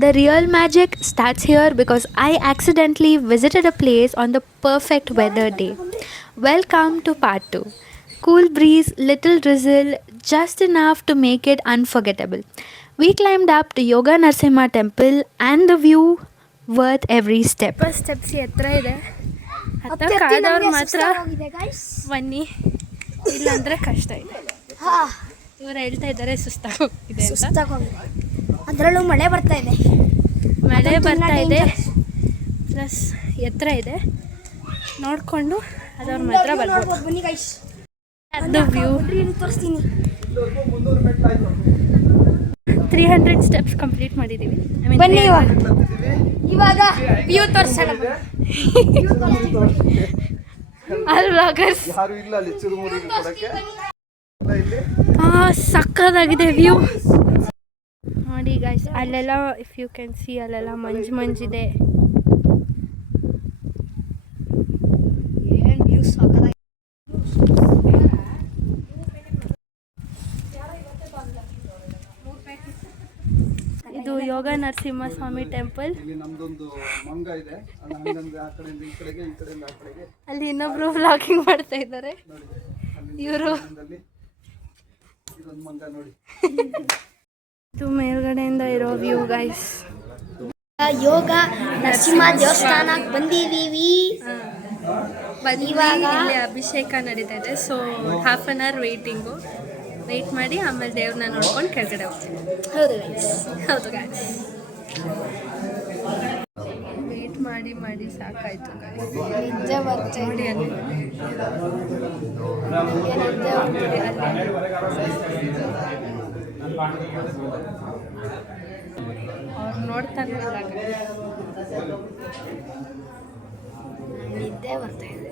The real magic starts here because I accidentally visited a place on the perfect weather day. Welcome to part 2. Cool breeze, little drizzle, just enough to make it unforgettable. We climbed up to Yoga Narasimha temple and the view worth every step. Steps ಎತ್ತರ ಇದೆ ಹತ್ತಕ್ಕಾದವ್ರು ಮಾತ್ರ ಬನ್ನಿ, ಇಲ್ಲಾಂದ್ರೆ ಕಷ್ಟ ಇದೆ. ಇವರು ಹೇಳ್ತಾ ಇದ್ದಾರೆ ಸುಸ್ತಾಗೋಗಿದೆ ಅಂತ. ಅದರಲ್ಲೂ ಮಳೆ ಬರ್ತಾ ಇದೆ, ಪ್ಲಸ್ ಎತ್ತರ ಇದೆ. ನೋಡಿಕೊಂಡು ಅದವ್ರ ಮಾತ್ರ ಬರ್ಬೋದು. ಬನ್ನಿ ಗೈಸ್, ಅದು ವ್ಯೂ. ತೋರಿಸ್ತೀನಿ. 300 ಸ್ಟೆಪ್ಸ್ ಕಂಪ್ಲೀಟ್ ಮಾಡಿದ್ದೀವಿ. ಬನ್ನಿ ಇವಾಗ ವ್ಯೂ ತೋರಿಸೋಣ. ಸಕ್ಕದಾಗಿದೆ ವ್ಯೂ ನೋಡಿ ಗೈಸ್. ಅಲ್ಲೆಲ್ಲ ಇಫ್ ಯು ಕ್ಯಾನ್ ಸಿ, ಅಲ್ಲೆಲ್ಲ ಮಂಜಿದೆ. ಏನು ವ್ಯೂ ಸಾಕಾಗಿದೆ. ಇದು ಯೋಗ ನರಸಿಂಹ ಸ್ವಾಮಿ ಟೆಂಪಲ್. ಅಲ್ಲಿ ಇನ್ನೊಬ್ರು ವ್ಲಾಗಿಂಗ್ ಮಾಡ್ತಾ ಇದ್ದಾರೆ. ಇವರು ಇದು ಮೇಲ್ಗಡೆಯಿಂದ ಇರೋ ವ್ಯೂ ಗೈಸ್. ಯೋಗ ನರಸಿಂಹ ದೇವಸ್ಥಾನಕ್ಕೆ ಬಂದಿದ್ದೀವಿ. ಇವಾಗ ಇಲ್ಲಿ ಅಭಿಷೇಕ ನಡೀತಾ ಇದೆ. So half an hour wait ಮಾಡಿ ಆಮೇಲೆ ದೇವ್ರನ್ನ ನೋಡ್ಕೊಂಡು ಕೆಳಗಡೆ ಹೋಗ್ತೀವಿ. ಹೌದು ಗೈಸ್, ವೆಯ್ಟ್ ಮಾಡಿ ಸಾಕಾಯ್ತು ಗೈಸ್. ನಿಜ ಬರ್ತಾ ನೋಡಿ ಅಲ್ಲಿ ಅವ್ರು ನೋಡ್ತಾನೆ ಇಲ್ಲ ಗೈಸ್. ನಿದ್ದೆ ಬರ್ತಾ ಇದೆ.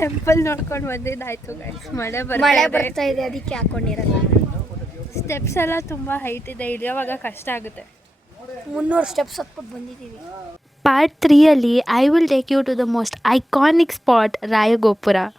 ಟೆಂಪಲ್ ನೋಡ್ಕೊಂಡು ಬಂದಿದ್ದಾಯ್ತು ಗೈಸ್. ಮಳೆ ಬರ್ತಾ ಇದೆ, ಅದಕ್ಕೆ ಹಾಕೊಂಡಿರಲ್ಲ. ಸ್ಟೆಪ್ಸ್ ಎಲ್ಲ ತುಂಬ ಹೈಟ್ ಇದೆ, ಇಳಿಯೋವಾಗ ಕಷ್ಟ ಆಗುತ್ತೆ. 300 ಸ್ಟೆಪ್ಸ್ ಹತ್ಬಿಟ್ಟು ಬಂದಿದ್ದೀವಿ. ಪಾರ್ಟ್ 3 ಅಲ್ಲಿ I will take you to the most iconic spot Rayagopura.